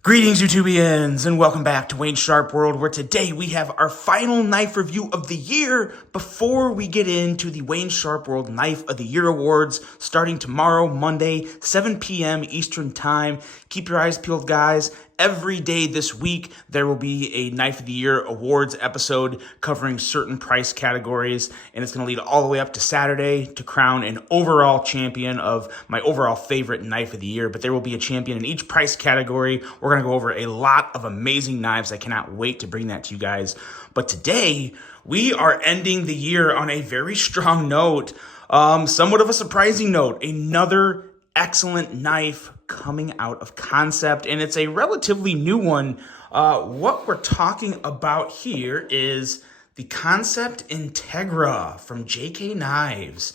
Greetings, YouTubians, and welcome back to Wayne's Sharp World, where today we have our final knife review of the year before we get into the Wayne's Sharp World Knife of the Year Awards starting tomorrow, Monday, 7 p.m. Eastern Time. Keep your eyes peeled, guys. Every day this week, there will be a Knife of the Year Awards episode covering certain price categories, and it's going to lead all the way up to Saturday to crown an overall champion of my overall favorite Knife of the Year. But there will be a champion in each price category. We're going to go over a lot of amazing knives. I cannot wait to bring that to you guys. But today, we are ending the year on a very strong note, somewhat of a surprising note. Another excellent knife coming out of Kansept, and it's a relatively new one. What we're talking about here is the Kansept INTEGRA from JK Knives.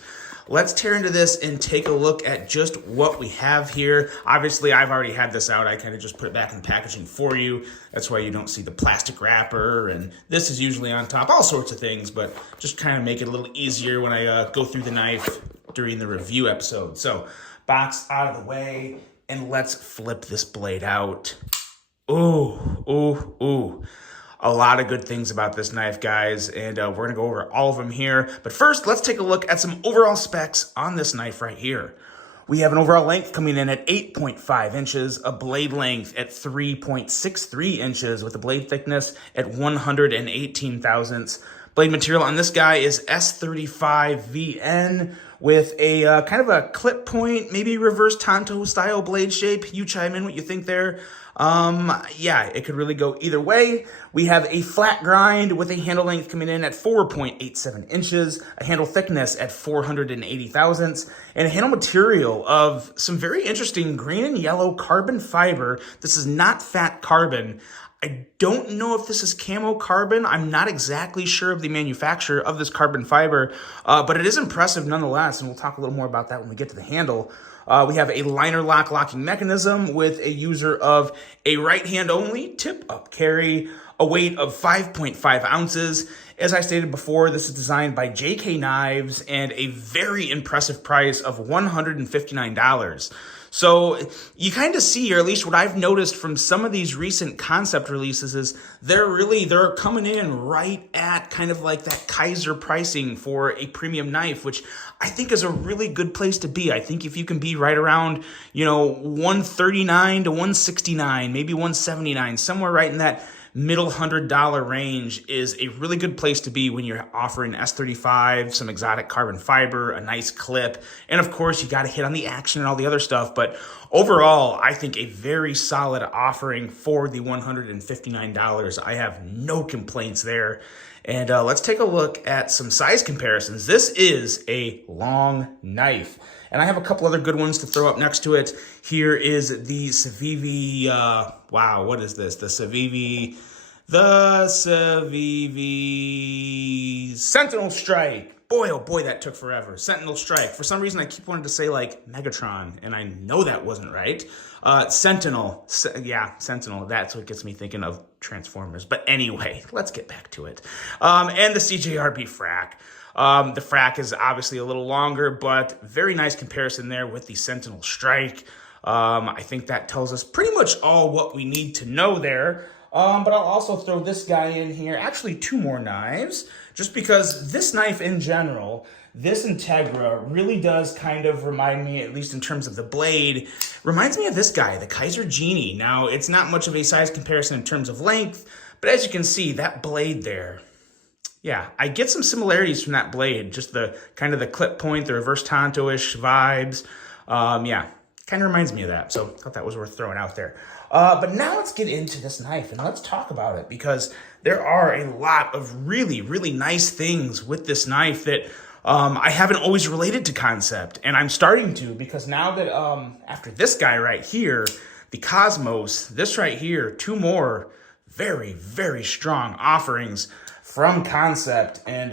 Let's tear into this and take a look at just what we have here. Obviously, I've already had this out. I kind of just put it back in packaging for you. That's why you don't see the plastic wrapper, and this is usually on top, all sorts of things, but just kind of make it a little easier when I go through the knife during the review episode. So, box out of the way, and let's flip this blade out. Ooh, ooh, ooh. A lot of good things about this knife, guys, and we're going to go over all of them here. But first, let's take a look at some overall specs on this knife right here. We have an overall length coming in at 8.5 inches, a blade length at 3.63 inches with a blade thickness at 118 thousandths. Blade material on this guy is S35VN with a kind of a clip point, maybe reverse Tonto style blade shape. You chime in what you think there. Yeah, it could really go either way. We have a flat grind with a handle length coming in at 4.87 inches, a handle thickness at 480 thousandths, and a handle material of some very interesting green and yellow carbon fiber. This is not fat carbon. I don't know if this is camo carbon. I'm not exactly sure of the manufacturer of this carbon fiber, but it is impressive nonetheless, and we'll talk a little more about that when we get to the handle. We have a liner lock locking mechanism with a user of a right hand only tip up carry, a weight of 5.5 ounces. As I stated before, this is designed by JK Knives and a very impressive price of $159. So you kind of see, or at least what I've noticed from some of these recent Kansept releases, is they're coming in right at kind of like that Kaiser pricing for a premium knife, which I think is a really good place to be. I think if you can be right around, 139 to 169, maybe 179, somewhere right in that middle $100 range is a really good place to be when you're offering S35, some exotic carbon fiber, a nice clip, and of course you got to hit on the action and all the other stuff. But overall, I think a very solid offering for the $159. I have no complaints there. And let's take a look at some size comparisons. This is a long knife, and I have a couple other good ones to throw up next to it. Here is the Civivi, wow, what is this? The Civivi Sentinel Strike. Boy, oh boy, that took forever. Sentinel Strike. For some reason, I keep wanting to say like Megatron, and I know that wasn't right. Sentinel. Sentinel. That's what gets me thinking of Transformers. But anyway, let's get back to it. And the CJRB frac. The frac is obviously a little longer, but very nice comparison there with the Sentinel Strike. I think that tells us pretty much all what we need to know there. But I'll also throw this guy in here, actually two more knives, just because this knife in general, this INTEGRA really does kind of remind me, at least in terms of the blade, reminds me of this guy, the Kaiser Genie. Now, it's not much of a size comparison in terms of length, but as you can see, that blade there, yeah, I get some similarities from that blade, just the kind of the clip point, the reverse Tonto-ish vibes. Yeah, kind of reminds me of that, so I thought that was worth throwing out there. But now let's get into this knife and let's talk about it, because there are a lot of really, really nice things with this knife that I haven't always related to Kansept, and I'm starting to, because now that after this guy right here, the Cosmos, this right here, two more very, very strong offerings from Kansept, and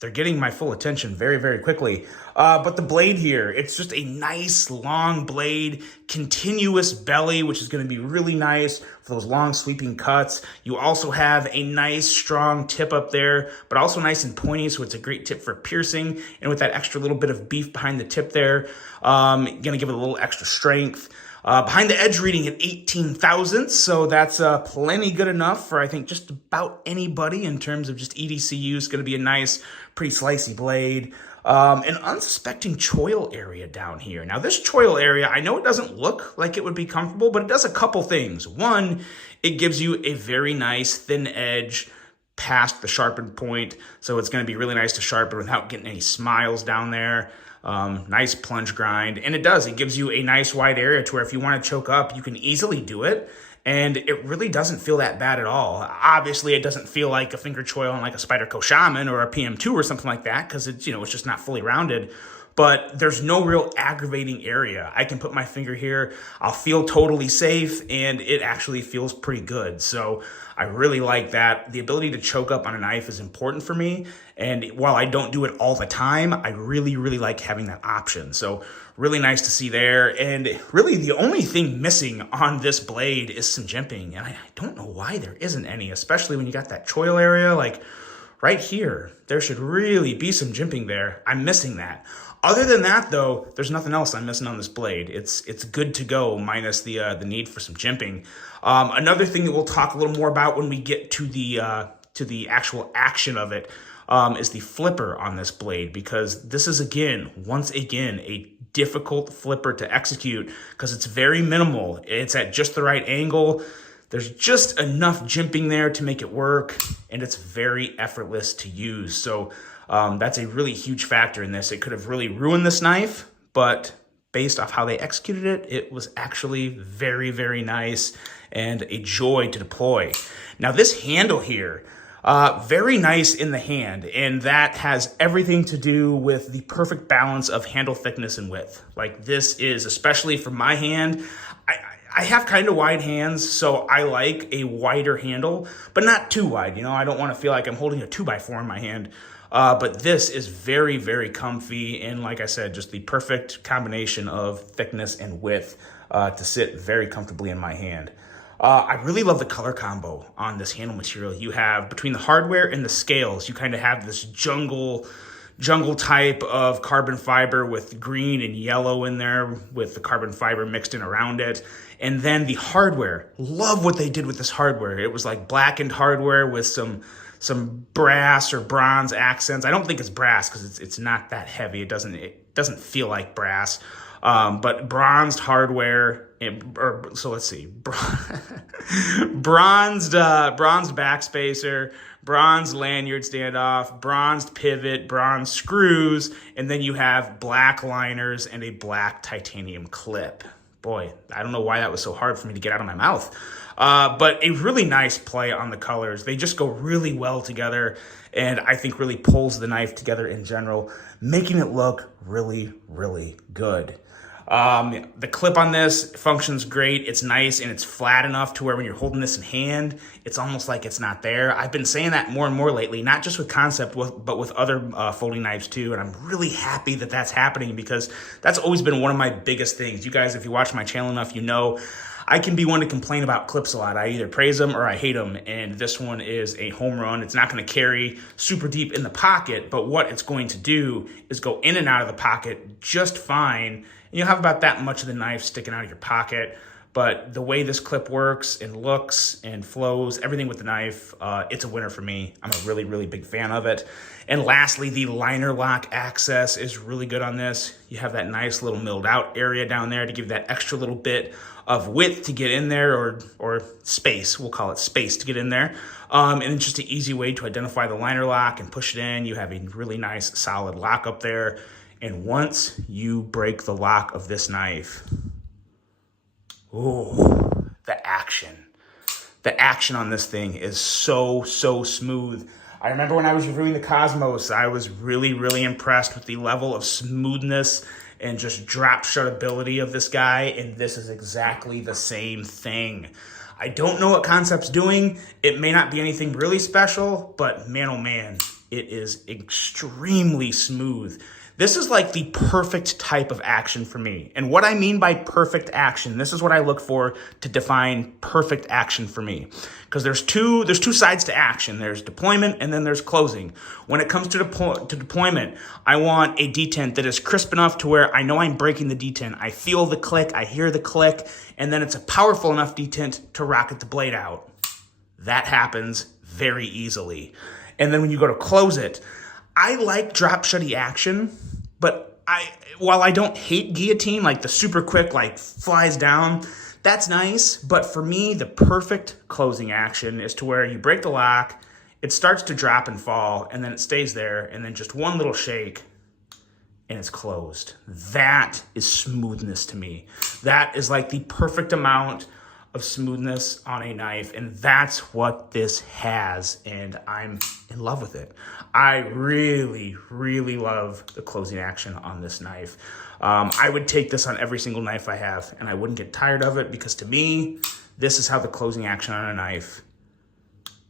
they're getting my full attention very, very quickly. But the blade here, it's just a nice long blade, continuous belly, which is going to be really nice for those long sweeping cuts. You also have a nice strong tip up there, but also nice and pointy, so it's a great tip for piercing. And with that extra little bit of beef behind the tip there, going to give it a little extra strength. Behind the edge reading at 18 thousandths, so that's plenty good enough for, I think, just about anybody in terms of just EDC use. Going to be a nice, pretty slicey blade. An unsuspecting choil area down here. Now, this choil area, I know it doesn't look like it would be comfortable, but it does a couple things. One, it gives you a very nice thin edge past the sharpened point, so it's going to be really nice to sharpen without getting any smiles down there. Nice plunge grind, and it gives you a nice wide area to where if you want to choke up, you can easily do it, and it really doesn't feel that bad at all. Obviously, it doesn't feel like a finger choil on like a Spyderco Shaman or a PM2 or something like that, because it's, it's just not fully rounded. But there's no real aggravating area. I can put my finger here, I'll feel totally safe, and it actually feels pretty good. So I really like that. The ability to choke up on a knife is important for me, and while I don't do it all the time, I really, really like having that option. So really nice to see there, and really the only thing missing on this blade is some jimping, and I don't know why there isn't any, especially when you got that choil area, like right here. There should really be some jimping there. I'm missing that. Other than that, though, there's nothing else I'm missing on this blade. It's good to go, minus the need for some jimping. Another thing that we'll talk a little more about when we get to the actual action of it is the flipper on this blade, because this is once again a difficult flipper to execute because it's very minimal. It's at just the right angle. There's just enough jimping there to make it work, and it's very effortless to use. So that's a really huge factor in this. It could have really ruined this knife, but based off how they executed it, it was actually very, very nice and a joy to deploy. Now this handle here, very nice in the hand, and that has everything to do with the perfect balance of handle thickness and width. Like this is, especially for my hand, I have kind of wide hands, so I like a wider handle, but not too wide. I don't want to feel like I'm holding a 2x4 in my hand. But this is very, very comfy, and like I said, just the perfect combination of thickness and width to sit very comfortably in my hand. I really love the color combo on this handle material. You have, between the hardware and the scales, you kind of have this jungle type of carbon fiber with green and yellow in there, with the carbon fiber mixed in around it. And then the hardware, love what they did with this hardware. It was like blackened hardware with some brass or bronze accents. I don't think it's brass because it's not that heavy. It doesn't feel like brass. But bronzed hardware, so let's see, bronzed backspacer, bronzed lanyard standoff, bronzed pivot, bronze screws, and then you have black liners and a black titanium clip. Boy, I don't know why that was so hard for me to get out of my mouth. But a really nice play on the colors. They just go really well together, and I think really pulls the knife together in general, making it look really, really good. The clip on this functions great. It's nice and it's flat enough to where when you're holding this in hand, it's almost like it's not there. I've been saying that more and more lately, not just with Kansept, but with other folding knives too. And I'm really happy that that's happening, because that's always been one of my biggest things. You guys, if you watch my channel enough, you know I can be one to complain about clips a lot. I either praise them or I hate them, and this one is a home run. It's not going to carry super deep in the pocket, but what it's going to do is go in and out of the pocket just fine. And you'll have about that much of the knife sticking out of your pocket, but the way this clip works and looks and flows, everything with the knife, it's a winner for me. I'm a really, really big fan of it. And lastly, the liner lock access is really good on this. You have that nice little milled out area down there to give that extra little bit of width to get in there, or space, we'll call it space to get in there. And it's just an easy way to identify the liner lock and push it in. You have a really nice solid lock up there. And once you break the lock of this knife, ooh, the action. The action on this thing is so, so smooth. I remember when I was reviewing the Cosmos, I was really, really impressed with the level of smoothness and just drop shut ability of this guy, and this is exactly the same thing. I don't know what Kansept's doing. It may not be anything really special, but man, oh man, It is extremely smooth. This is like the perfect type of action for me. And what I mean by perfect action, this is what I look for to define perfect action for me. Because there's two sides to action. There's deployment and then there's closing. When it comes to deployment, I want a detent that is crisp enough to where I know I'm breaking the detent. I feel the click, I hear the click, and then it's a powerful enough detent to rocket the blade out. That happens very easily. And then when you go to close it, I like drop shutty action, but while I don't hate guillotine, like the super quick, like flies down, that's nice. But for me, the perfect closing action is to where you break the lock, it starts to drop and fall, and then it stays there, and then just one little shake, and it's closed. That is smoothness to me. That is like the perfect amount of smoothness on a knife, and that's what this has, and I'm in love with it. I really, really love the closing action on this knife. I would take this on every single knife I have, and I wouldn't get tired of it, because to me, this is how the closing action on a knife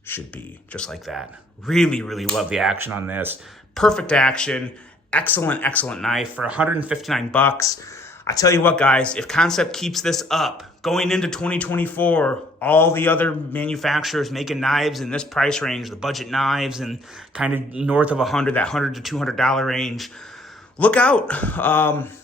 should be, just like that. Really, really love the action on this. Perfect action, excellent, excellent knife for 159 bucks. I tell you what, guys, if Kansept keeps this up going into 2024, all the other manufacturers making knives in this price range, the budget knives and kind of north of 100, that $100 to $200 range, look out.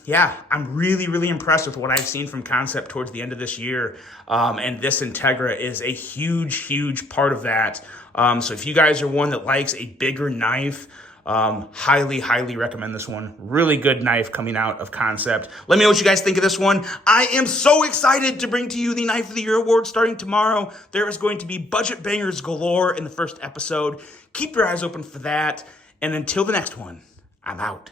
Yeah, I'm really, really impressed with what I've seen from Kansept towards the end of this year. And this INTEGRA is a huge, huge part of that. So if you guys are one that likes a bigger knife, highly, highly recommend this one. Really good knife coming out of Kansept. Let me know what you guys think of this one. I am so excited to bring to you the Knife of the Year Award starting tomorrow. There is going to be budget bangers galore in the first episode. Keep your eyes open for that. And until the next one, I'm out.